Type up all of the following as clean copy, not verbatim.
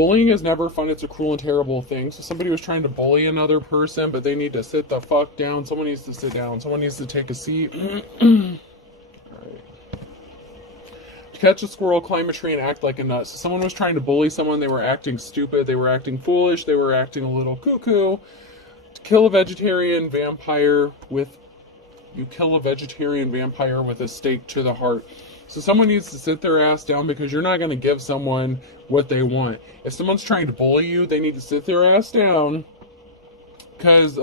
bullying is never fun. It's a cruel and terrible thing. So somebody was trying to bully another person, but they need to sit the fuck down. Someone needs to sit down. Someone needs to take a seat. Alright. Catch a squirrel, climb a tree, and act like a nut. So someone was trying to bully someone. They were acting stupid. They were acting foolish. They were acting a little cuckoo. To kill a vegetarian vampire with... You kill a vegetarian vampire with a stake to the heart. So someone needs to sit their ass down because you're not going to give someone what they want. If someone's trying to bully you, they need to sit their ass down because,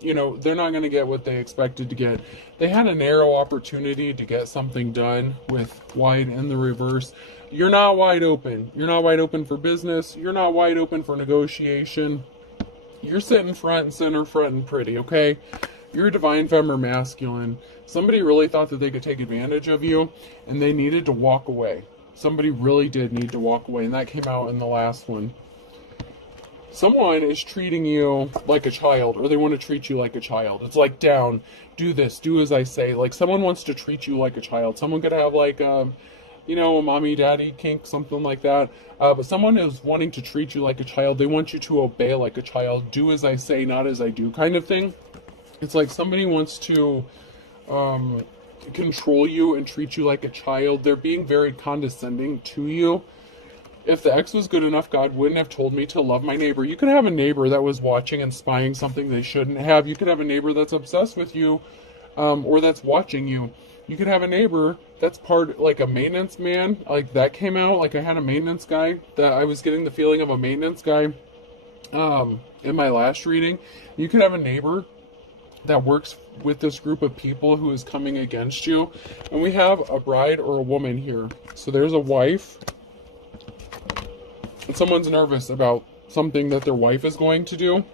you know, they're not going to get what they expected to get. They had a narrow opportunity to get something done with wide in the reverse. You're not wide open. You're not wide open for business. You're not wide open for negotiation. You're sitting front and center, front and pretty, okay? You're a divine femme or masculine. Somebody really thought that they could take advantage of you, and they needed to walk away. Somebody really did need to walk away, and that came out in the last one. Someone is treating you like a child, or they want to treat you like a child. It's like, down, do this, do as I say. Like, someone wants to treat you like a child. Someone could have, like, you know, a mommy, daddy kink, something like that. But someone is wanting to treat you like a child. They want you to obey like a child. Do as I say, not as I do, kind of thing. It's like somebody wants to control you and treat you like a child. They're being very condescending to you. If the ex was good enough, God wouldn't have told me to love my neighbor. You could have a neighbor that was watching and spying something they shouldn't have. You could have a neighbor that's obsessed with you, or that's watching you. You could have a neighbor that's part, like a maintenance man. Like, that came out. Like, I had a maintenance guy that I was getting the feeling of a maintenance guy in my last reading. You could have a neighbor that works with this group of people who is coming against you. And we have a bride or a woman here. So there's a wife. And someone's nervous about something that their wife is going to do.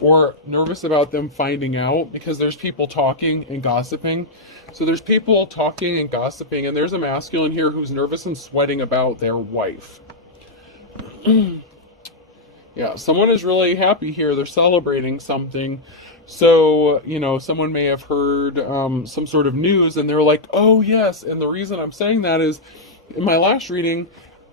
Or nervous about them finding out, because there's people talking and gossiping. So there's people talking and gossiping, and there's a masculine here who's nervous and sweating about their wife. Yeah, someone is really happy here. They're celebrating something. So, you know, someone may have heard some sort of news, and they're like, oh, yes. And the reason I'm saying that is, in my last reading,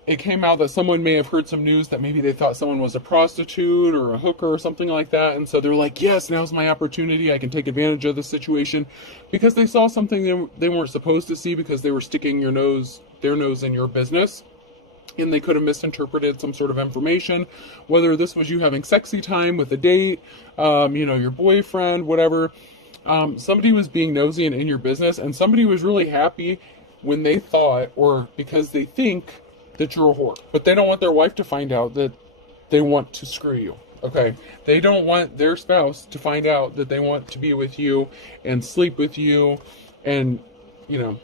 it came out that someone may have heard some news that maybe they thought someone was a prostitute or a hooker or something like that. And so they're like, yes, now's my opportunity. I can take advantage of the situation, because they saw something they weren't supposed to see, because they were sticking their nose in your business. And they could have misinterpreted some sort of information, whether this was you having sexy time with a date, you know, your boyfriend, whatever. Somebody was being nosy and in your business, and somebody was really happy when they thought, or because they think, that you're a whore. But they don't want their wife to find out that they want to screw you, okay? They don't want their spouse to find out that they want to be with you and sleep with you, and, you know,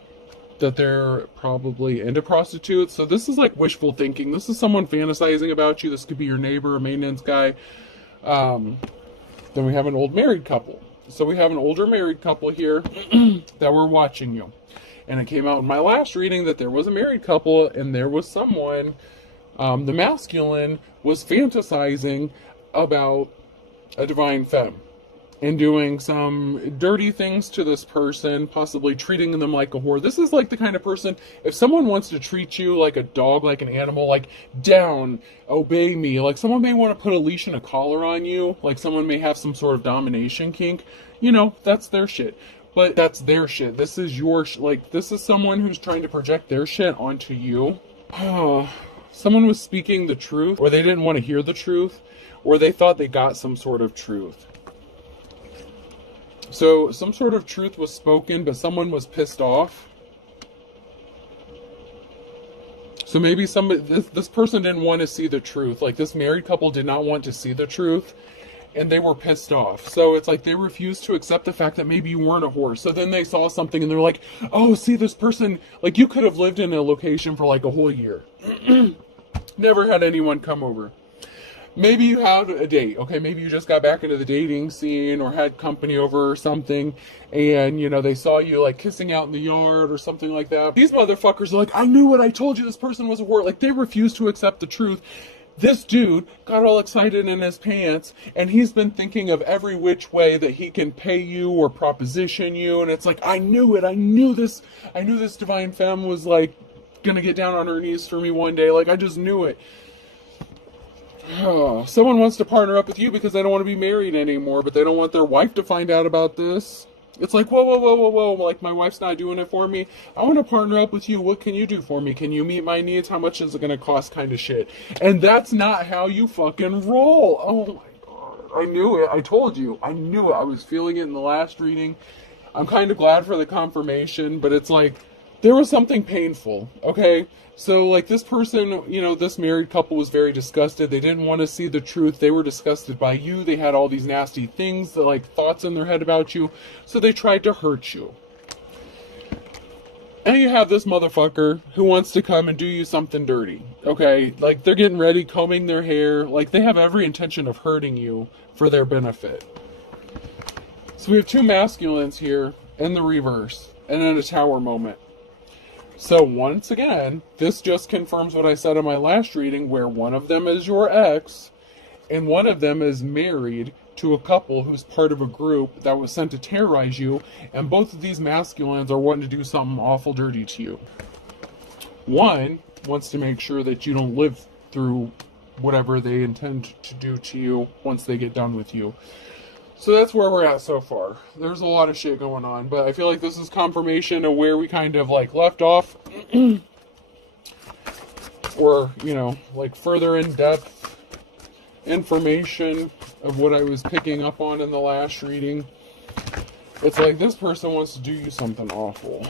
that they're probably into prostitutes. So this is like wishful thinking. This is someone fantasizing about you. This could be your neighbor, a maintenance guy. Then we have an old married couple. So we have an older married couple here that were watching you. And it came out in my last reading that there was a married couple, and there was someone, the masculine, was fantasizing about a divine femme and doing some dirty things to this person, possibly treating them like a whore. This is like the kind of person, if someone wants to treat you like a dog, like an animal, like, down, obey me, like someone may want to put a leash and a collar on you, like someone may have some sort of domination kink, you know, that's their shit. But that's their shit. This is your like, this is someone who's trying to project their shit onto you. Someone was speaking the truth, or they didn't want to hear the truth, or they thought they got some sort of truth. So some sort of truth was spoken, but someone was pissed off. So maybe this person didn't want to see the truth. Like, this married couple did not want to see the truth. And they were pissed off. So it's like they refused to accept the fact that maybe you weren't a whore. So then they saw something and they're like, oh, see, this person, like, you could have lived in a location for like a whole year. Never had anyone come over. Maybe you had a date, okay? Maybe you just got back into the dating scene or had company over or something. And, you know, they saw you like kissing out in the yard or something like that. These motherfuckers are like, I knew it. I told you this person was a whore. Like, they refused to accept the truth. This dude got all excited in his pants, and he's been thinking of every which way that he can pay you or proposition you, and it's like, I knew it, I knew this divine femme was like gonna get down on her knees for me one day, like I just knew it. Someone wants to partner up with you because they don't want to be married anymore, but they don't want their wife to find out about this. It's like, whoa, whoa, whoa, whoa, whoa. Like, my wife's not doing it for me. I want to partner up with you. What can you do for me? Can you meet my needs? How much is it going to cost, kind of shit? And that's not how you fucking roll. Oh my God. I knew it. I told you. I knew it. I was feeling it in the last reading. I'm kind of glad for the confirmation, but it's like, there was something painful, okay? So, like, this person, you know, this married couple was very disgusted. They didn't want to see the truth. They were disgusted by you. They had all these nasty things, like, thoughts in their head about you. So they tried to hurt you. And you have this motherfucker who wants to come and do you something dirty, okay? Like, they're getting ready, combing their hair. Like, they have every intention of hurting you for their benefit. So we have two masculines here in the reverse, and then a tower moment. So once again, this just confirms what I said in my last reading, where one of them is your ex, and one of them is married to a couple who's part of a group that was sent to terrorize you, and both of these masculines are wanting to do something awful dirty to you. One wants to make sure that you don't live through whatever they intend to do to you once they get done with you. So that's where we're at so far. There's a lot of shit going on, but I feel like this is confirmation of where we kind of like left off. Or, you know, like further in-depth information of what I was picking up on in the last reading. It's like this person wants to do you something awful.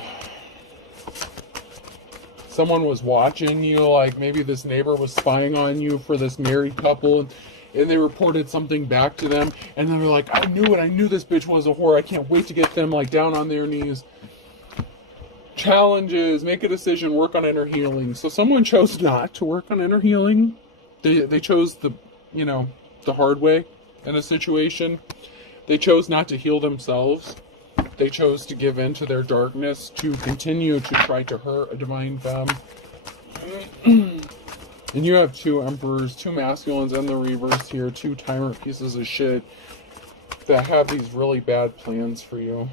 Someone was watching you, like maybe this neighbor was spying on you for this married couple, and they reported something back to them, and then they're like, I knew it, I knew this bitch was a whore, I can't wait to get them like down on their knees. Challenges, make a decision, work on inner healing. So someone chose not to work on inner healing. They chose the, you know, the hard way in a situation. They chose not to heal themselves. They chose to give in to their darkness, to continue to try to hurt a divine femme. And you have two emperors, two masculines in the reverse here, two tyrant pieces of shit that have these really bad plans for you.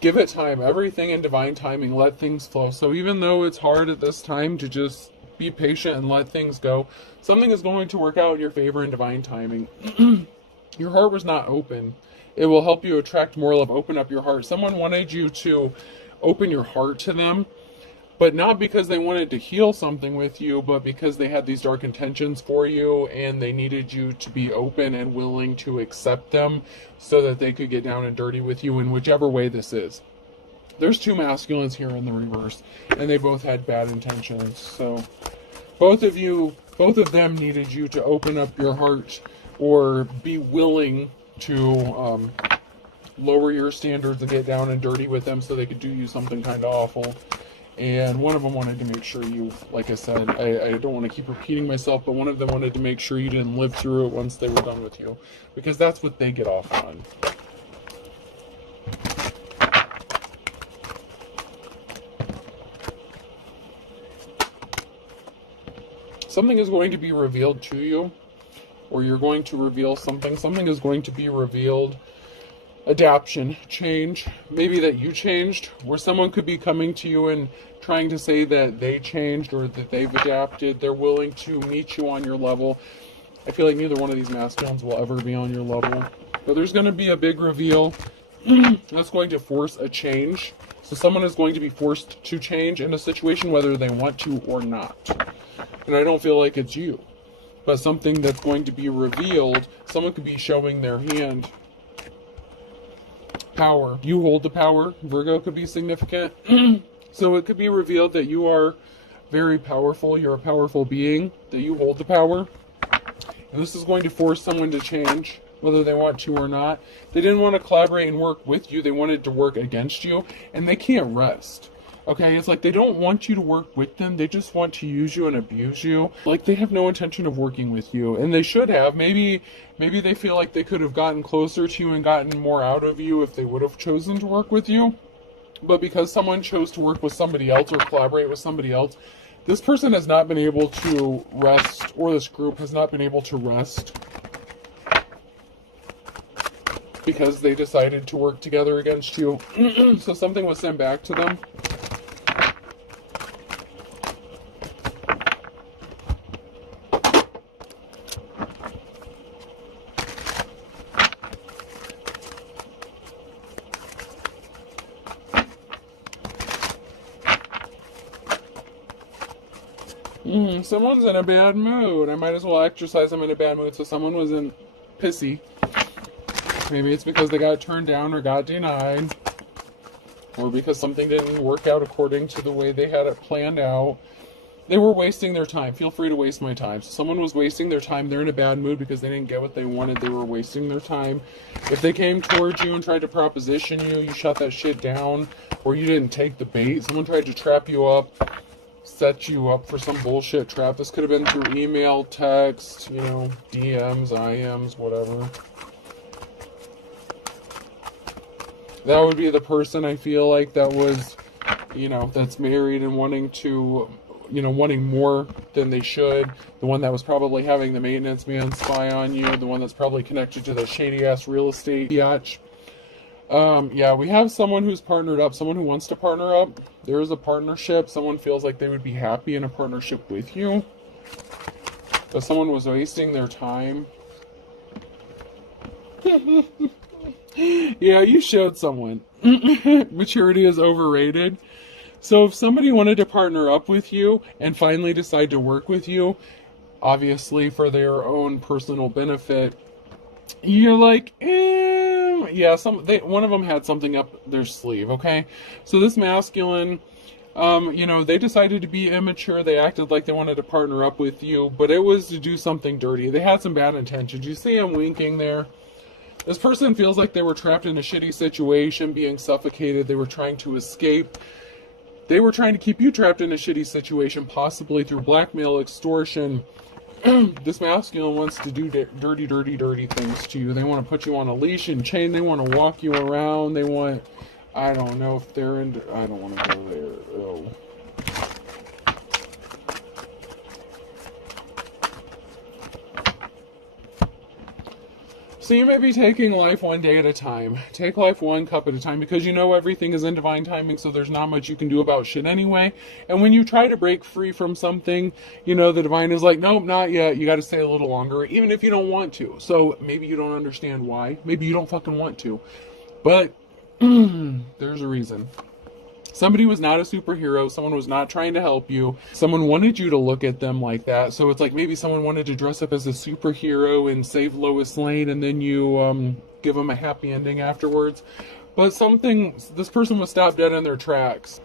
Give it time. Everything in divine timing. Let things flow. So even though it's hard at this time to just be patient and let things go, something is going to work out in your favor in divine timing. Your heart was not open. It will help you attract more love. Open up your heart. Someone wanted you to open your heart to them, but not because they wanted to heal something with you, but because they had these dark intentions for you, and they needed you to be open and willing to accept them so that they could get down and dirty with you in whichever way this is. There's two masculines here in the reverse, and they both had bad intentions. So both of them needed you to open up your heart or be willing to lower your standards and get down and dirty with them so they could do you something kind of awful. And one of them wanted to make sure you, like I said, I don't want to keep repeating myself, but one of them wanted to make sure you didn't live through it once they were done with you, because that's what they get off on. Something is going to be revealed to you, or you're going to reveal something. Something is going to be revealed. Adaption, change, maybe that you changed, where someone could be coming to you and trying to say that they changed or that they've adapted. They're willing to meet you on your level. I feel like neither one of these masculines will ever be on your level, but there's going to be a big reveal that's going to force a change. So someone is going to be forced to change in a situation whether they want to or not. And I don't feel like it's you, but something that's going to be revealed. Someone could be showing their hand. Power. You hold the power. Virgo could be significant. So it could be revealed that you are very powerful. You're a powerful being. That you hold the power. And this is going to force someone to change, whether they want to or not. They didn't want to collaborate and work with you. They wanted to work against you. And they can't rest. Okay, it's like they don't want you to work with them. They just want to use you and abuse you. Like they have no intention of working with you. And they should have. Maybe they feel like they could have gotten closer to you and gotten more out of you if they would have chosen to work with you. But because someone chose to work with somebody else or collaborate with somebody else, this person has not been able to rest, or this group has not been able to rest, because they decided to work together against you. So something was sent back to them. Someone's in a bad mood. I might as well exercise I'm in a bad mood. So someone was in pissy. Maybe it's because they got turned down or got denied. Or because something didn't work out according to the way they had it planned out. They were wasting their time. Feel free to waste my time. So someone was wasting their time. They're in a bad mood because they didn't get what they wanted. They were wasting their time. If they came towards you and tried to proposition you, you shut that shit down. Or you didn't take the bait. Someone tried to trap you up, set you up for some bullshit trap. This could have been through email, text, DMs, IMs, whatever. That would be the person I feel like that was, that's married and wanting to, wanting more than they should. The one that was probably having the maintenance man spy on you. The one that's probably connected to the shady ass real estate biatch. Yeah, we have someone who's partnered up, someone who wants to partner up. There is a partnership. Someone feels like they would be happy in a partnership with you. But someone was wasting their time. Yeah, you showed someone. Maturity is overrated. So if somebody wanted to partner up with you and finally decide to work with you, obviously for their own personal benefit, you're like, yeah, one of them had something up their sleeve, okay? So this masculine, they decided to be immature. They acted like they wanted to partner up with you, but it was to do something dirty. They had some bad intentions. You see him winking there? This person feels like they were trapped in a shitty situation, being suffocated. They were trying to escape. They were trying to keep you trapped in a shitty situation, possibly through blackmail, extortion. This masculine wants to do dirty, dirty, dirty things to you. They want to put you on a leash and chain. They want to walk you around. They want, I don't know if they're into, I don't want to go there. Oh. So you may be taking life one day at a time. Take life one cup at a time because everything is in divine timing, so there's not much you can do about shit anyway. And when you try to break free from something, the divine is like, nope, not yet. You got to stay a little longer, even if you don't want to. So maybe you don't understand why. Maybe you don't fucking want to. But there's a reason. Somebody was not a superhero. Someone was not trying to help you. Someone wanted you to look at them like that. So it's like maybe someone wanted to dress up as a superhero and save Lois Lane, and then you give them a happy ending afterwards. But this person was stopped dead in their tracks.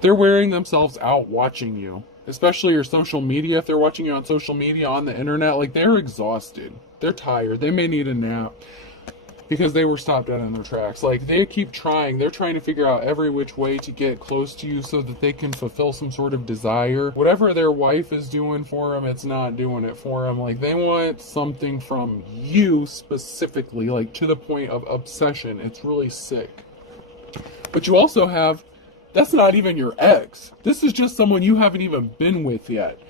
They're wearing themselves out watching you, especially your social media. If they're watching you on social media, on the internet, like they're exhausted. They're tired. They may need a nap. Because they were stopped dead in their tracks. Like, they keep trying. They're trying to figure out every which way to get close to you so that they can fulfill some sort of desire. Whatever their wife is doing for them, it's not doing it for them. Like, they want something from you specifically, like, to the point of obsession. It's really sick. But you also have, that's not even your ex. This is just someone you haven't even been with yet.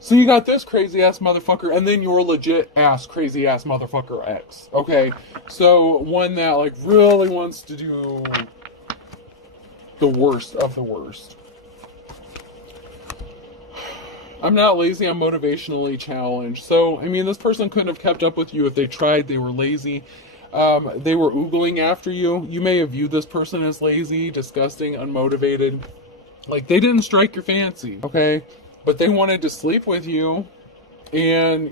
So you got this crazy ass motherfucker, and then your legit ass crazy ass motherfucker ex. Okay, so one that like really wants to do the worst of the worst. I'm not lazy. I'm motivationally challenged. So I mean, this person couldn't have kept up with you if they tried. They were lazy. They were oogling after you. You may have viewed this person as lazy, disgusting, unmotivated. Like they didn't strike your fancy. Okay. But they wanted to sleep with you, and,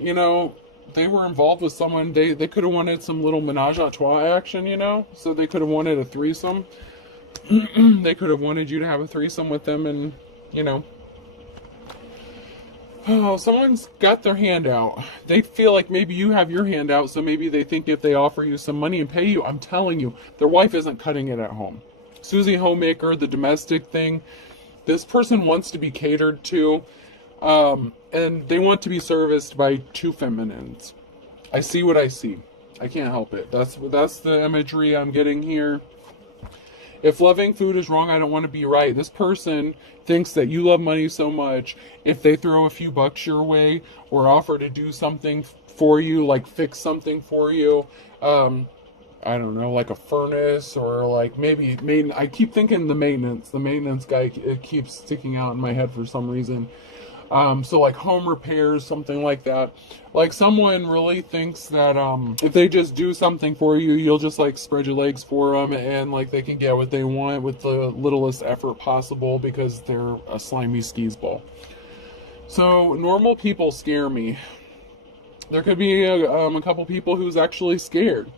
they were involved with someone. They could have wanted some little menage a trois action, So they could have wanted a threesome. They could have wanted you to have a threesome with them, and, Oh, someone's got their hand out. They feel like maybe you have your hand out, so maybe they think if they offer you some money and pay you, I'm telling you, their wife isn't cutting it at home. Susie Homemaker, the domestic thing, this person wants to be catered to. And they want to be serviced by two feminines. I see what I see. I can't help it. That's the imagery I'm getting here. If loving food is wrong, I don't want to be right. This person thinks that you love money so much, if they throw a few bucks your way or offer to do something for you, like fix something for you, I don't know, like a furnace or like maybe I keep thinking the maintenance guy, it keeps sticking out in my head for some reason. So like home repairs, something like that. Like someone really thinks that if they just do something for you, you'll just like spread your legs for them and like they can get what they want with the littlest effort possible because they're a slimy skis ball. So normal people scare me. There could be a couple people who's actually scared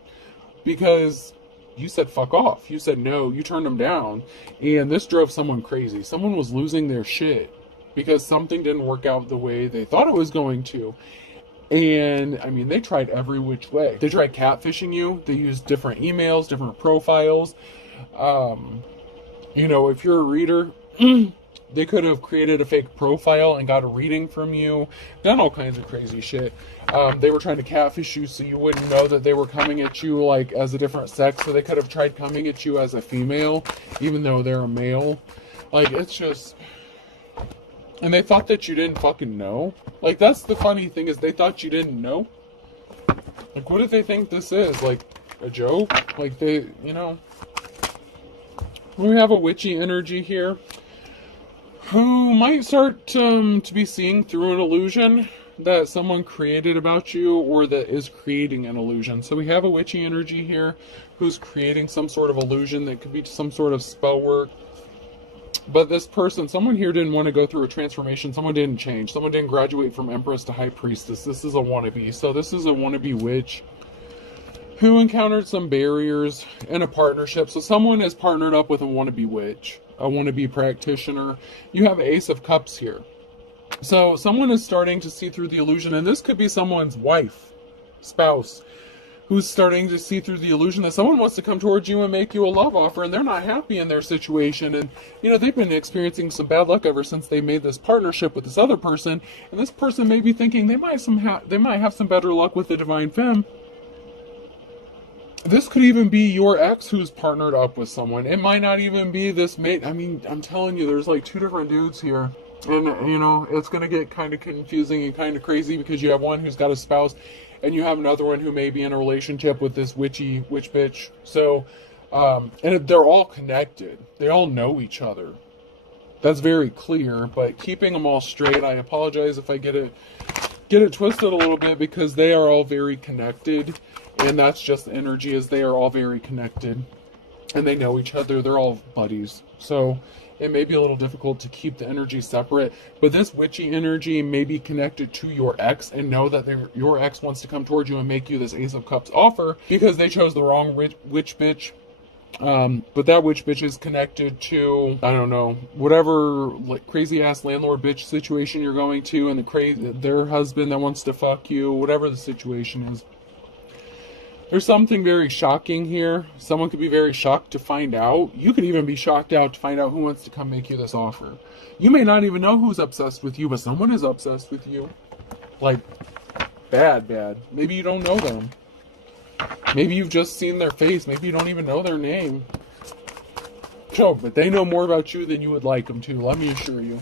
because you said fuck off. You said no. You turned them down. And this drove someone crazy. Someone was losing their shit because something didn't work out the way they thought it was going to. And, I mean, they tried every which way. They tried catfishing you. They used different emails, different profiles. You know, if you're a reader, they could have created a fake profile and got a reading from you. Done all kinds of crazy shit. They were trying to catfish you so you wouldn't know that they were coming at you like as a different sex. So they could have tried coming at you as a female, even though they're a male. Like, it's just... And they thought that you didn't fucking know. Like, that's the funny thing, is they thought you didn't know. Like, what do they think this is? Like, a joke? Like, they, you know... We have a witchy energy here, who might start to be seeing through an illusion that someone created about you, or that is creating an illusion. So we have a witchy energy here who's creating some sort of illusion that could be some sort of spell work. But this person, someone here didn't want to go through a transformation. Someone didn't change. Someone didn't graduate from Empress to High Priestess. This is a wannabe. So this is a wannabe witch who encountered some barriers in a partnership. So someone is partnered up with a wannabe witch, a wannabe practitioner. You have Ace of Cups here. So someone is starting to see through the illusion, and this could be someone's wife, spouse, who's starting to see through the illusion that someone wants to come towards you and make you a love offer, and they're not happy in their situation. And, you know, they've been experiencing some bad luck ever since they made this partnership with this other person. And this person may be thinking they might have some better luck with the Divine Femme. This could even be your ex who's partnered up with someone. It might not even be this mate. I mean, I'm telling you, there's like two different dudes here. And, you know, it's going to get kind of confusing and kind of crazy because you have one who's got a spouse and you have another one who may be in a relationship with this witch bitch. So, and they're all connected. They all know each other. That's very clear, but keeping them all straight, I apologize if I get it twisted a little bit, because they are all very connected, and that's just the energy, is they are all very connected, and they know each other. They're all buddies. So it may be a little difficult to keep the energy separate, but this witchy energy may be connected to your ex and know that your ex wants to come towards you and make you this Ace of Cups offer because they chose the wrong witch bitch. But that witch bitch is connected to, I don't know, whatever like crazy ass landlord bitch situation you're going to, and their husband that wants to fuck you, whatever the situation is. There's something very shocking here. Someone could be very shocked to find out. You could even be shocked out to find out who wants to come make you this offer. You may not even know who's obsessed with you, but someone is obsessed with you. Like, bad. Maybe you don't know them. Maybe you've just seen their face. Maybe you don't even know their name. No, but they know more about you than you would like them to, let me assure you.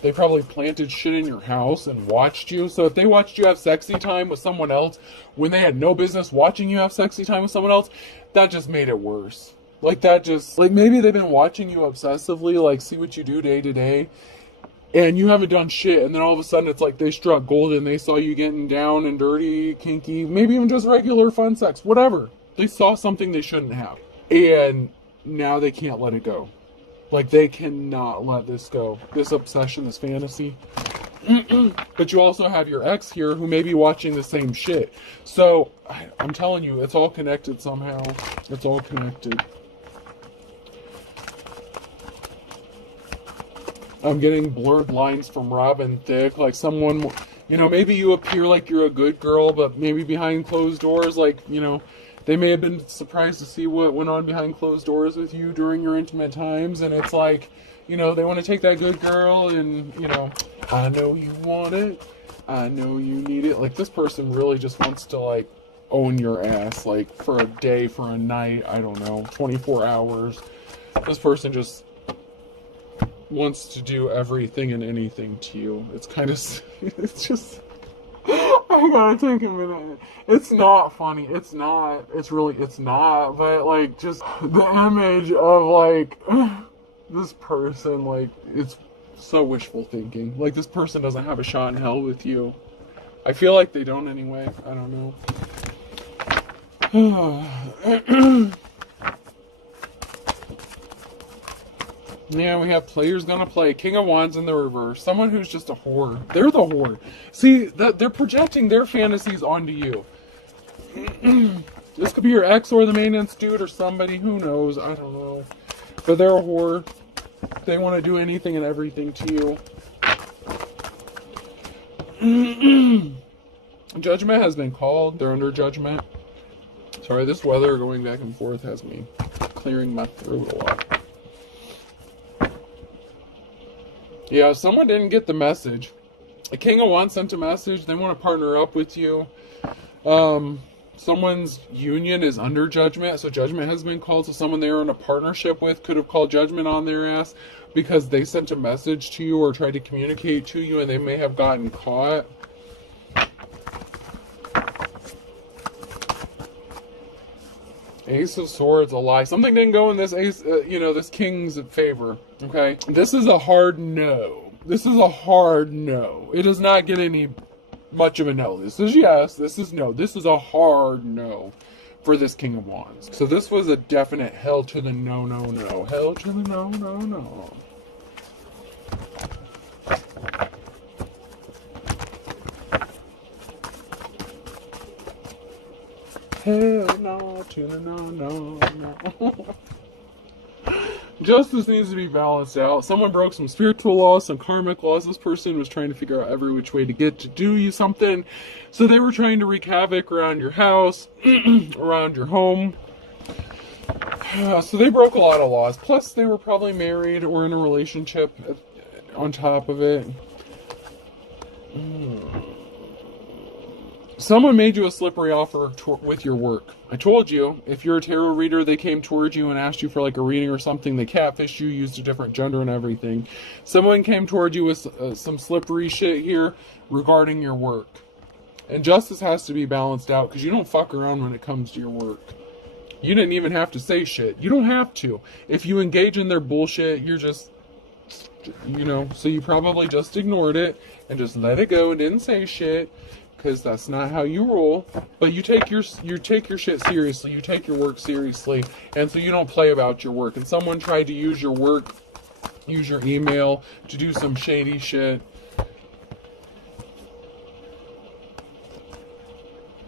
They probably planted shit in your house and watched you. So if they watched you have sexy time with someone else when they had no business watching you have sexy time with someone else, that just made it worse. Like, maybe they've been watching you obsessively, like, see what you do day to day, and you haven't done shit, and then all of a sudden it's like they struck gold and they saw you getting down and dirty, kinky, maybe even just regular fun sex, whatever. They saw something they shouldn't have, and now they can't let it go. Like, they cannot let this go. This obsession, this fantasy. But you also have your ex here who may be watching the same shit. So, I'm telling you, it's all connected somehow. It's all connected. I'm getting blurred lines from Robin Thicke. Like, someone, you know, maybe you appear like you're a good girl, but maybe behind closed doors, like, you know, they may have been surprised to see what went on behind closed doors with you during your intimate times. And it's like, you know, they want to take that good girl and, you know, I know you want it. I know you need it. Like, this person really just wants to, like, own your ass, like, for a day, for a night, I don't know, 24 hours. This person just wants to do everything and anything to you. It's kind of, it's just... I gotta take a minute. It's not funny. It's not. It's not. But, like, just the image of, like, this person, like, it's so wishful thinking. Like, this person doesn't have a shot in hell with you. I feel like they don't anyway. I don't know. Yeah, we have players gonna play. King of Wands in the reverse. Someone who's just a whore. They're the whore. See, that they're projecting their fantasies onto you. This could be your ex or the maintenance dude or somebody. Who knows? I don't know. But they're a whore. They want to do anything and everything to you. Judgment has been called. They're under judgment. Sorry, this weather going back and forth has me clearing my throat a lot. Yeah, someone didn't get the message. A King of Wands sent a message. They want to partner up with you. Someone's union is under judgment, so judgment has been called. So someone they were in a partnership with could have called judgment on their ass because they sent a message to you or tried to communicate to you, and they may have gotten caught. Ace of Swords, a lie. Something didn't go in this ace, this king's favor. Okay, this is a hard no. This is a hard no. It does not get any much of a no. This is yes. This is no. This is a hard no for this King of Wands. So this was a definite hell to the no, no, no. Hell to the no, no, no. Hell no to the no, no, no. Justice needs to be balanced out. Someone broke some spiritual laws, some karmic laws. This person was trying to figure out every which way to get to do you something. So they were trying to wreak havoc around your house, around your home. So they broke a lot of laws. Plus, they were probably married or in a relationship on top of it. Someone made you a slippery offer with your work. I told you, if you're a tarot reader, they came towards you and asked you for like a reading or something. They catfished you, used a different gender and everything. Someone came toward you with some slippery shit here regarding your work. And justice has to be balanced out because you don't fuck around when it comes to your work. You didn't even have to say shit. You don't have to. If you engage in their bullshit, you're just, so you probably just ignored it and just let it go and didn't say shit. Because that's not how you roll. But you take your shit seriously. You take your work seriously. And so you don't play about your work. And someone tried to use your work, use your email to do some shady shit.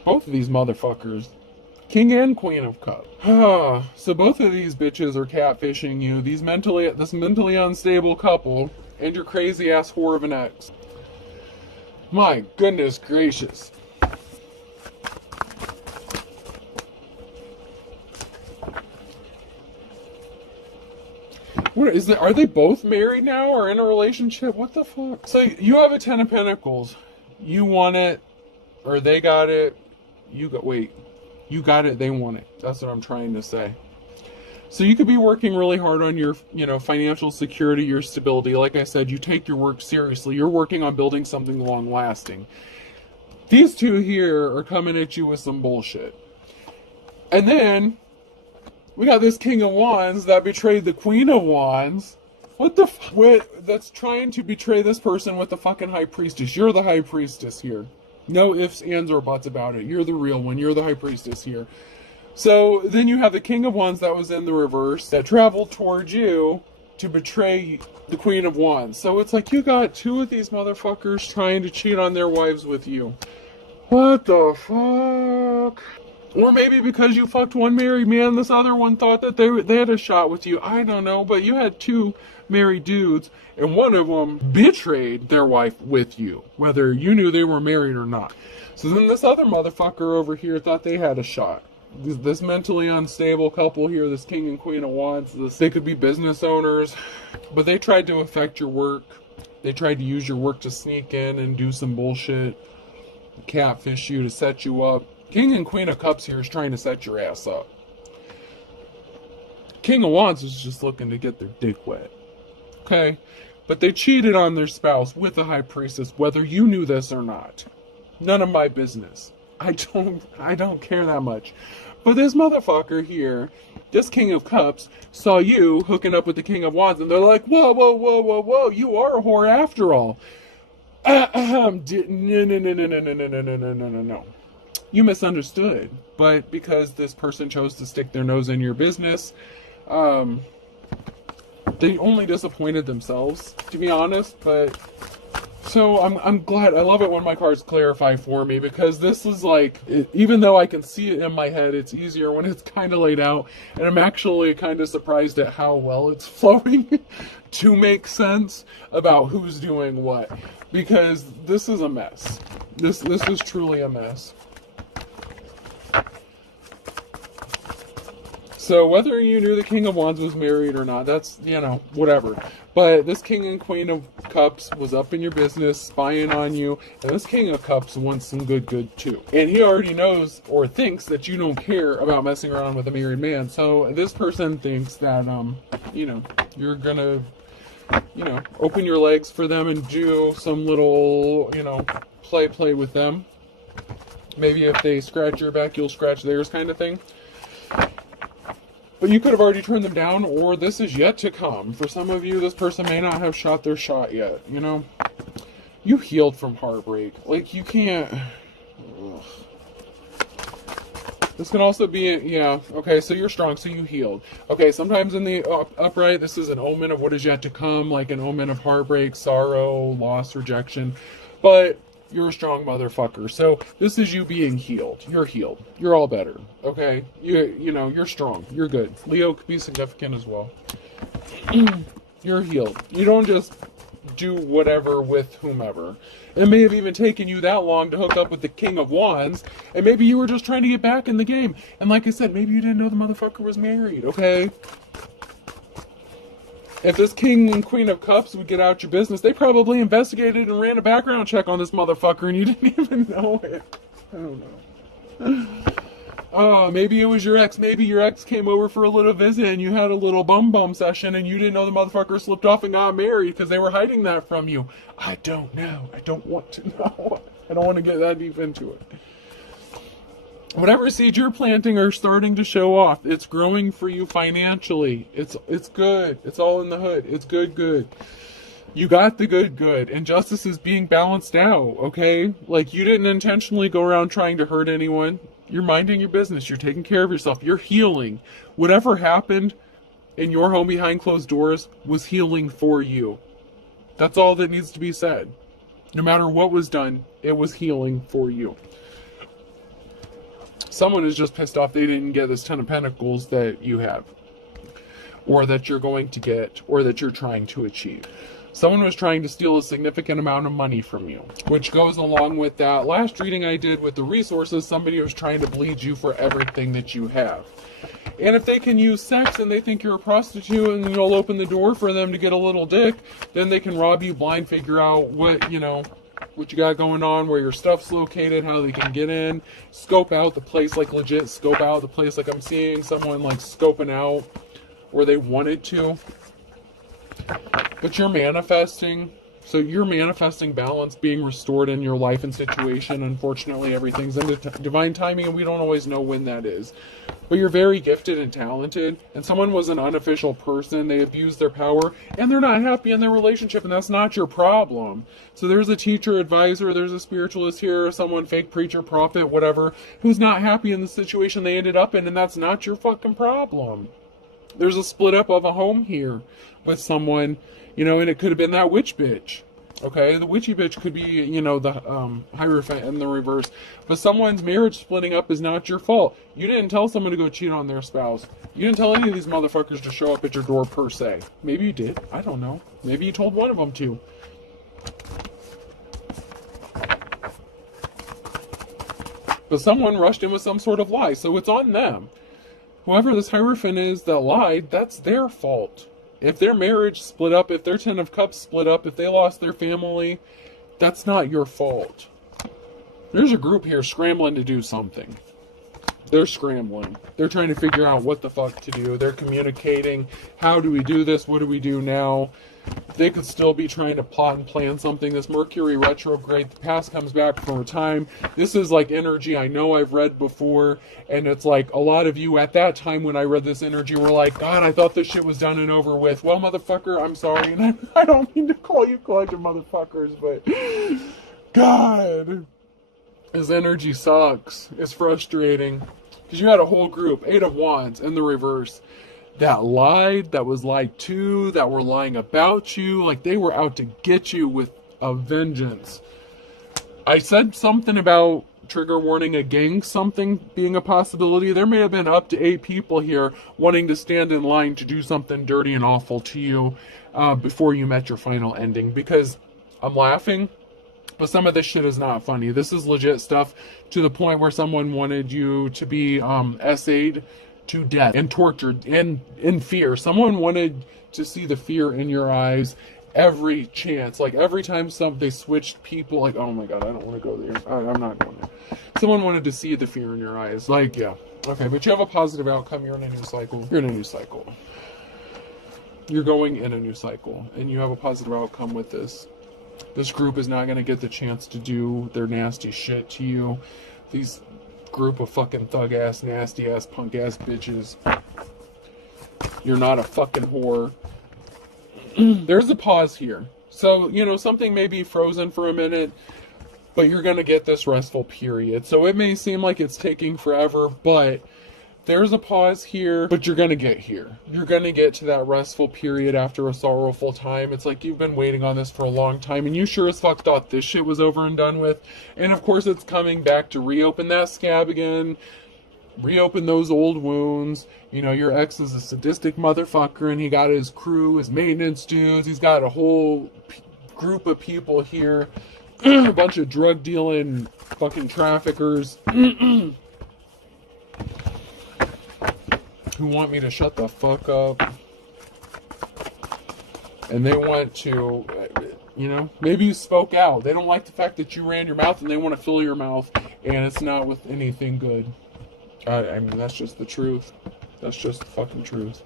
Both of these motherfuckers. King and Queen of Cups. So both of these bitches are catfishing you. This mentally unstable couple and your crazy ass whore of an ex. My goodness gracious. What is it? Are they both married now or in a relationship? What the fuck? So you have a 10 of Pentacles. You want it, or they got it. You got it, they want it. That's what I'm trying to say. So you could be working really hard on your, financial security, your stability. Like I said, you take your work seriously. You're working on building something long lasting. These two here are coming at you with some bullshit. And then we got this King of Wands that betrayed the Queen of Wands. What the that's trying to betray this person with the fucking High Priestess. You're the High Priestess here. No ifs, ands, or buts about it. You're the real one. You're the High Priestess here. So then you have the King of Wands that was in the reverse that traveled towards you to betray the Queen of Wands. So it's like you got two of these motherfuckers trying to cheat on their wives with you. What the fuck? Or maybe because you fucked one married man, this other one thought that they had a shot with you. I don't know, but you had two married dudes, and one of them betrayed their wife with you, whether you knew they were married or not. So then this other motherfucker over here thought they had a shot. This mentally unstable couple here, this King and Queen of Wands, they could be business owners, but they tried to affect your work. They tried to use your work to sneak in and do some bullshit, catfish you to set you up. King and Queen of Cups here is trying to set your ass up. King of Wands is just looking to get their dick wet. Okay? But they cheated on their spouse with the High Priestess, whether you knew this or not. None of my business. I don't care that much. But this motherfucker here, this King of Cups, saw you hooking up with the King of Wands, and they're like, whoa, whoa, whoa, whoa, whoa, you are a whore after all. No. You misunderstood. But because this person chose to stick their nose in your business, They only disappointed themselves, to be honest, but... So I'm glad. I love it when my cards clarify for me, because this is like, even though I can see it in my head, it's easier when it's kind of laid out, and I'm actually kind of surprised at how well it's flowing to make sense about who's doing what, because this is a mess. This is truly a mess. So whether you knew the King of Wands was married or not, that's, whatever. But this King and Queen of Cups was up in your business, spying on you. And this King of Cups wants some good too. And he already knows or thinks that you don't care about messing around with a married man. So this person thinks that, you're gonna, open your legs for them and do some little, play with them. Maybe if they scratch your back, you'll scratch theirs, kind of thing. But you could have already turned them down, or this is yet to come. For some of you, this person may not have shot their shot yet, You healed from heartbreak. Like, you can't... Ugh. This can also be, okay, so you're strong, so you healed. Okay, sometimes in the upright, this is an omen of what is yet to come, like an omen of heartbreak, sorrow, loss, rejection. But... you're a strong motherfucker. So this is you being healed. You're healed. You're all better. Okay? You're strong. You're good. Leo could be significant as well. You're healed. You don't just do whatever with whomever. It may have even taken you that long to hook up with the King of Wands, and maybe you were just trying to get back in the game. And like I said, maybe you didn't know the motherfucker was married, okay? If this King and Queen of Cups would get out your business, they probably investigated and ran a background check on this motherfucker and you didn't even know it. I don't know. Oh, maybe it was your ex. Maybe your ex came over for a little visit and you had a little bum session and you didn't know the motherfucker slipped off and got married because they were hiding that from you. I don't know. I don't want to know. I don't want to get that deep into it. Whatever seeds you're planting are starting to show off. It's growing for you financially. It's good. It's all in the hood. It's good. You got the good. And justice is being balanced out, okay? Like, you didn't intentionally go around trying to hurt anyone. You're minding your business. You're taking care of yourself. You're healing. Whatever happened in your home behind closed doors was healing for you. That's all that needs to be said. No matter what was done, it was healing for you. Someone is just pissed off they didn't get this 10 of Pentacles that you have, or that you're going to get, or that you're trying to achieve. Someone was trying to steal a significant amount of money from you, which goes along with that last reading I did with the resources. Somebody was trying to bleed you for everything that you have. And if they can use sex and they think you're a prostitute and you'll open the door for them to get a little dick, then they can rob you blind, figure out what you got going on, where your stuff's located, how they can get in, scope out the place, like legit scope out the place. Like I'm seeing someone like scoping out where they wanted to. But you're manifesting. So you're manifesting balance being restored in your life and situation. Unfortunately, everything's in divine timing and we don't always know when that is. But you're very gifted and talented, and someone was an unofficial person. They abused their power and they're not happy in their relationship, and that's not your problem. So there's a teacher, advisor, there's a spiritualist here, someone, fake preacher, prophet, whatever, who's not happy in the situation they ended up in, and that's not your fucking problem. There's a split up of a home here with someone, and it could have been that witch bitch. Okay, the witchy bitch could be, the Hierophant in the reverse. But someone's marriage splitting up is not your fault. You didn't tell someone to go cheat on their spouse. You didn't tell any of these motherfuckers to show up at your door per se. Maybe you did. I don't know. Maybe you told one of them to. But someone rushed in with some sort of lie, so it's on them. Whoever this Hierophant is that lied, that's their fault. If their marriage split up, if their 10 of Cups split up, if they lost their family, that's not your fault. There's a group here scrambling to do something. They're scrambling. They're trying to figure out what the fuck to do. They're communicating. How do we do this? What do we do now? They could still be trying to plot and plan something. This Mercury retrograde, the past comes back for a time. This is like energy I know I've read before. And it's like a lot of you at that time when I read this energy were like, God, I thought this shit was done and over with. Well, motherfucker, I'm sorry. And I don't mean to call you collective motherfuckers, but God, this energy sucks. It's frustrating. Because you had a whole group, 8 of Wands in the reverse. that lied, that was lied to, that were lying about you. Like, they were out to get you with a vengeance. I said something about, trigger warning, a gang something being a possibility. There may have been up to 8 people here wanting to stand in line to do something dirty and awful to you before you met your final ending. Because I'm laughing, but some of this shit is not funny. This is legit stuff, to the point where someone wanted you to be essayed to death and tortured and in fear. Someone wanted to see the fear in your eyes every chance. Like, every time they switched people, like, oh my god, I don't want to go there. I'm not going there. Someone wanted to see the fear in your eyes. Like, yeah. Okay, but you have a positive outcome. You're in a new cycle. You're in a new cycle. You're going in a new cycle. And you have a positive outcome with this. This group is not going to get the chance to do their nasty shit to you. These group of fucking thug-ass, nasty-ass, punk-ass bitches. You're not a fucking whore. There's a pause here. So, you know, something may be frozen for a minute, but you're going to get this restful period. So it may seem like it's taking forever, but there's a pause here, but you're going to get here. You're going to get to that restful period after a sorrowful time. It's like you've been waiting on this for a long time, and you sure as fuck thought this shit was over and done with. And of course it's coming back to reopen that scab again, reopen those old wounds. You know, your ex is a sadistic motherfucker, and he got his crew, his maintenance dudes. He's got a whole group of people here, a bunch of drug dealing fucking traffickers who want me to shut the fuck up. And they want to, you know, maybe you spoke out. They don't like the fact that you ran your mouth, and they want to fill your mouth, and it's not with anything good. I mean, that's just the truth. That's just the fucking truth.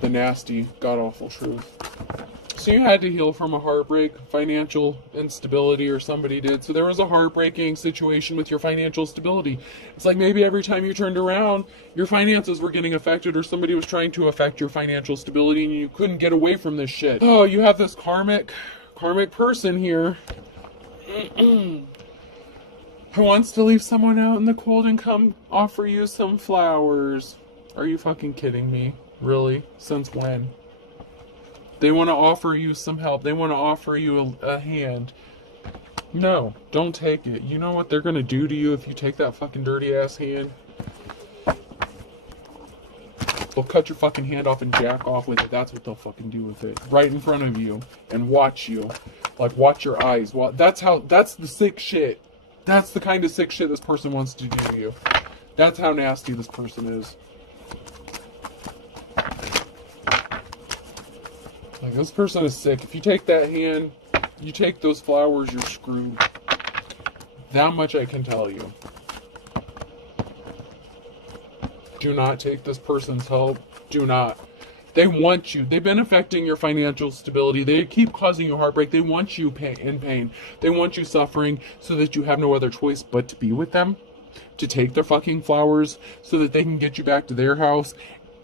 The nasty, god-awful truth. So you had to heal from a heartbreak, financial instability, or somebody did. So there was a heartbreaking situation with your financial stability. It's like maybe every time you turned around, your finances were getting affected, or somebody was trying to affect your financial stability, and you couldn't get away from this shit. Oh, you have this karmic person here who wants to leave someone out in the cold and come offer you some flowers. Are you fucking kidding me? Really? Since when? They want to offer you some help. They want to offer you a hand. No, don't take it. You know what they're going to do to you if you take that fucking dirty ass hand? They'll cut your fucking hand off and jack off with it. That's what they'll fucking do with it. Right in front of you. And watch you. Like, watch your eyes. Well, that's the sick shit. That's the kind of sick shit this person wants to do to you. That's how nasty this person is. Like, this person is sick. If you take that hand, you take those flowers, you're screwed. That much I can tell you. Do not take this person's help. Do not. They want you. They've been affecting your financial stability. They keep causing you heartbreak. They want you in pain. They want you suffering so that you have no other choice but to be with them. To take their fucking flowers so that they can get you back to their house,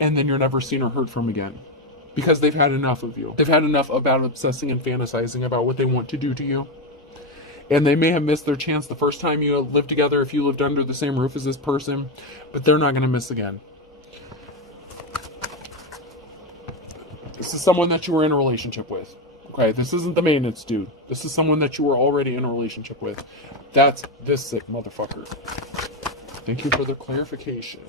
and then you're never seen or heard from again. Because they've had enough of you. They've had enough about obsessing and fantasizing about what they want to do to you. And they may have missed their chance the first time you lived together, if you lived under the same roof as this person, but they're not going to miss again. This is someone that you were in a relationship with. Okay, this isn't the maintenance dude. This is someone that you were already in a relationship with. That's this sick motherfucker. Thank you for the clarification.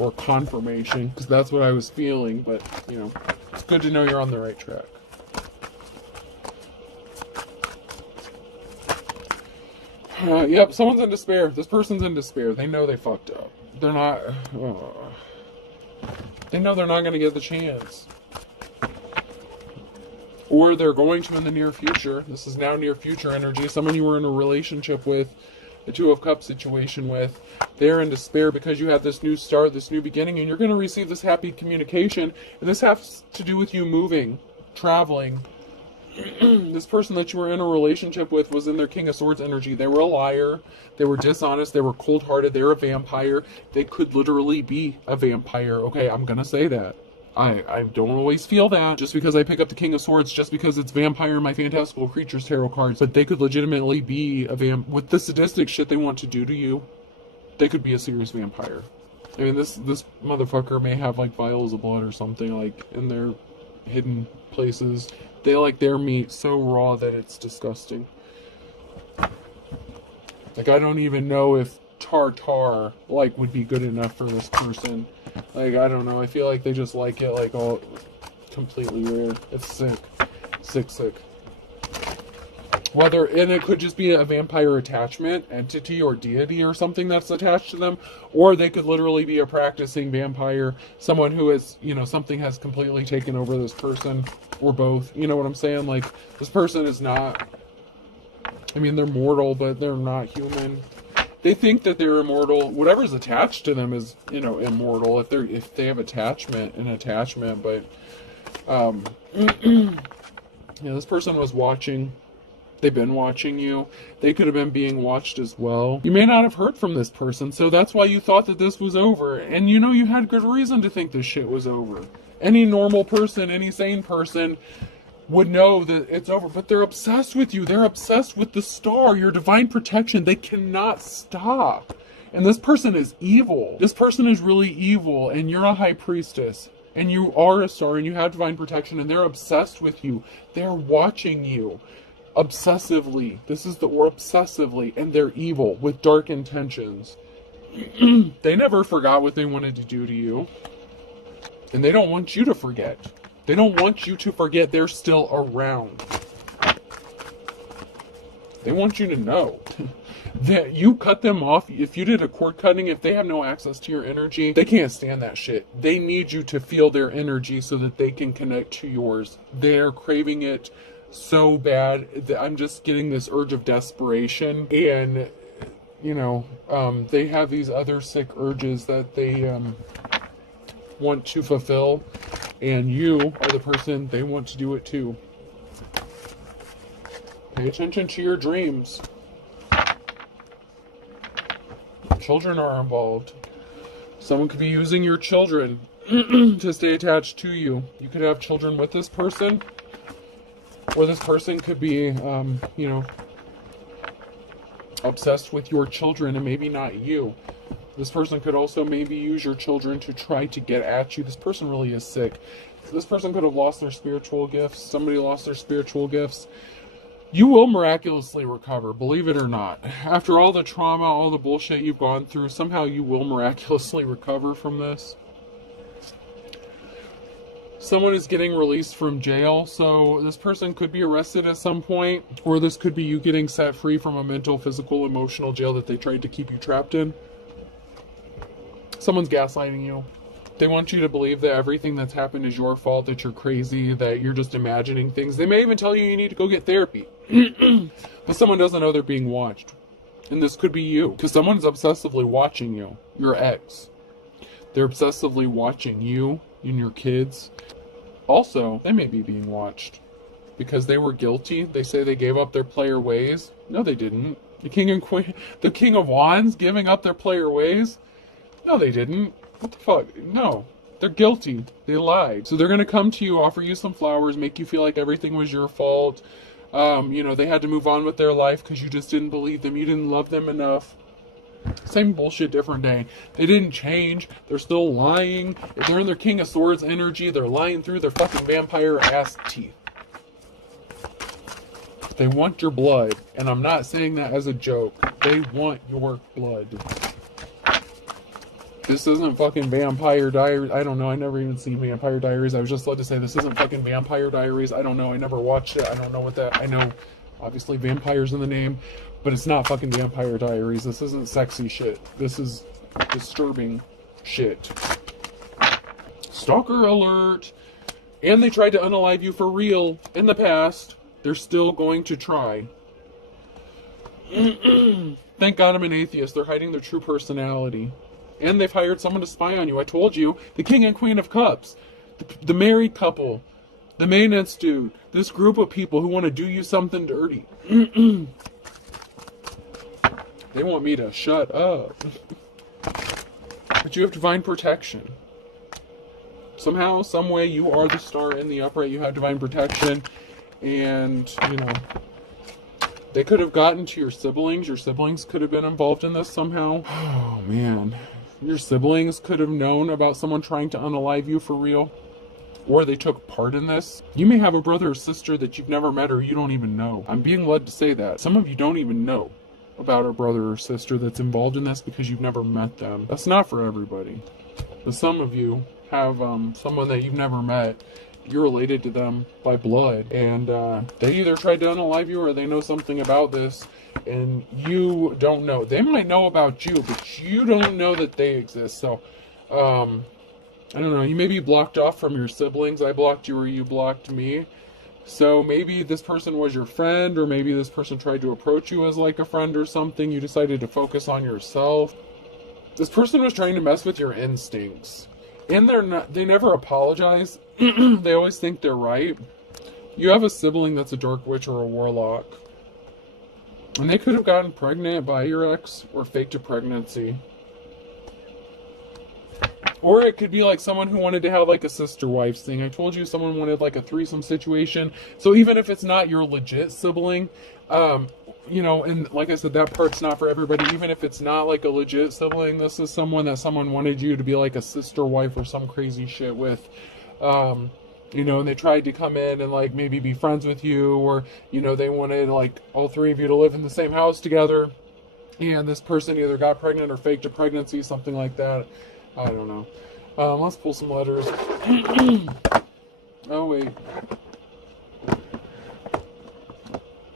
Or confirmation, because that's what I was feeling, but, you know, it's good to know you're on the right track. Yep, someone's in despair. This person's in despair. They know they fucked up. They're not... they know they're not going to get the chance. Or they're going to in the near future. This is now near future energy. Someone you were in a relationship with, the Two of Cups situation with, they're in despair because you have this new start, this new beginning, and you're going to receive this happy communication. And this has to do with you moving, traveling. This person that you were in a relationship with was in their King of Swords energy. They were a liar. They were dishonest. They were cold-hearted. They were a vampire. They could literally be a vampire. Okay, I'm going to say that. I don't always feel that just because I pick up the King of Swords, just because it's vampire in my fantastical creatures tarot cards. But they could legitimately be a with the sadistic shit they want to do to you. They could be a serious vampire. I mean, this motherfucker may have like vials of blood or something like in their hidden places. They like their meat so raw that it's disgusting. Like, I don't even know if tartar like would be good enough for this person. Like, I don't know. I feel like they just like it like all completely rare. It's sick. Sick. And it could just be a vampire attachment, entity, or deity or something that's attached to them. Or they could literally be a practicing vampire. Someone who is, something has completely taken over this person. Or both. You know what I'm saying? Like, this person is not... I mean, they're mortal, but they're not human. They think that they're immortal. Whatever's attached to them is, immortal. If they have an attachment. But, this person was watching. They've been watching you. They could have been being watched as well. You may not have heard from this person, so that's why you thought that this was over. And you had good reason to think this shit was over. Any normal person, any sane person would know that it's over, but they're obsessed with you. They're obsessed with the star, your divine protection. They cannot stop. And this person is evil. This person is really evil, and you're a high priestess, and you are a star, and you have divine protection, and they're obsessed with you. They're watching you obsessively. This is the word, obsessively, and they're evil with dark intentions. They never forgot what they wanted to do to you, and they don't want you to forget. They don't want you to forget they're still around. They want you to know that you cut them off. If you did a cord cutting, if they have no access to your energy, they can't stand that shit. They need you to feel their energy so that they can connect to yours. They're craving it so bad that I'm just getting this urge of desperation. And, they have these other sick urges that they want to fulfill. And you are the person they want to do it to. Pay attention to your dreams. Children are involved. Someone could be using your children to stay attached to you. You could have children with this person. Or this person could be, obsessed with your children and maybe not you. This person could also maybe use your children to try to get at you. This person really is sick. This person could have lost their spiritual gifts. Somebody lost their spiritual gifts. You will miraculously recover, believe it or not. After all the trauma, all the bullshit you've gone through, somehow you will miraculously recover from this. Someone is getting released from jail, so this person could be arrested at some point, or this could be you getting set free from a mental, physical, emotional jail that they tried to keep you trapped in. Someone's gaslighting you. They want you to believe that everything that's happened is your fault, that you're crazy, that you're just imagining things. They may even tell you need to go get therapy. But someone doesn't know they're being watched. And this could be you, because someone's obsessively watching you, your ex. They're obsessively watching you and your kids. Also, they may be being watched because they were guilty. They say they gave up their player ways. No, they didn't. The king and queen, the king of wands giving up their player ways. No, they didn't. What the fuck? No. They're guilty. They lied. So they're going to come to you, offer you some flowers, make you feel like everything was your fault. They had to move on with their life because you just didn't believe them. You didn't love them enough. Same bullshit, different day. They didn't change. They're still lying. If they're in their King of Swords energy, they're lying through their fucking vampire ass teeth. They want your blood. And I'm not saying that as a joke. They want your blood. This isn't fucking Vampire Diaries. I don't know. I never even seen Vampire Diaries. I was just led to say this isn't fucking Vampire Diaries. I don't know. I never watched it. I don't know what that... I know, obviously, vampires in the name. But it's not fucking Vampire Diaries. This isn't sexy shit. This is disturbing shit. Stalker alert. And they tried to unalive you for real in the past. They're still going to try. Thank God I'm an atheist. They're hiding their true personality. And they've hired someone to spy on you. I told you. The King and Queen of Cups. The married couple. The maintenance dude. This group of people who want to do you something dirty. They want me to shut up. But you have divine protection. Somehow, some way, you are the star in the upright. You have divine protection. And, you know, they could have gotten to your siblings. Your siblings could have been involved in this somehow. Oh, man. Your siblings could have known about someone trying to unalive you for real. Or they took part in this. You may have a brother or sister that you've never met or you don't even know. I'm being led to say that. Some of you don't even know about a brother or sister that's involved in this because you've never met them. That's not for everybody. But some of you have someone that you've never met. You're related to them by blood. And they either tried to unalive you or they know something about this and you don't know. They might know about you, but you don't know that they exist. So, I don't know, you may be blocked off from your siblings. I blocked you or you blocked me. So maybe this person was your friend, or maybe this person tried to approach you as like a friend or something. You decided to focus on yourself. This person was trying to mess with your instincts. And they never apologize. They always think they're right. You have a sibling that's a dark witch or a warlock. And they could have gotten pregnant by your ex or faked a pregnancy. Or it could be like someone who wanted to have like a sister-wives thing. I told you someone wanted like a threesome situation. So even if it's not your legit sibling, you know, and like I said, that part's not for everybody. Even if it's not like a legit sibling, this is someone that someone wanted you to be like a sister-wife or some crazy shit with. You know, and they tried to come in and like maybe be friends with you, or, you know, they wanted like all three of you to live in the same house together. And this person either got pregnant or faked a pregnancy, something like that. I don't know. Let's pull some letters. Oh, wait.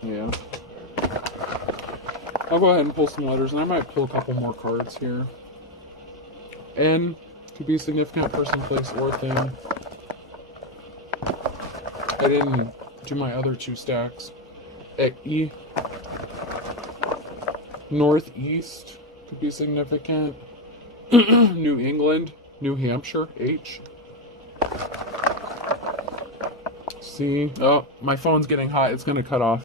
Yeah. I'll go ahead and pull some letters, and I might pull a couple more cards here. N could be significant person, place, or thing. I didn't do my other two stacks. E. Northeast could be significant. New England, New Hampshire, H. C. Oh, my phone's getting hot. It's going to cut off.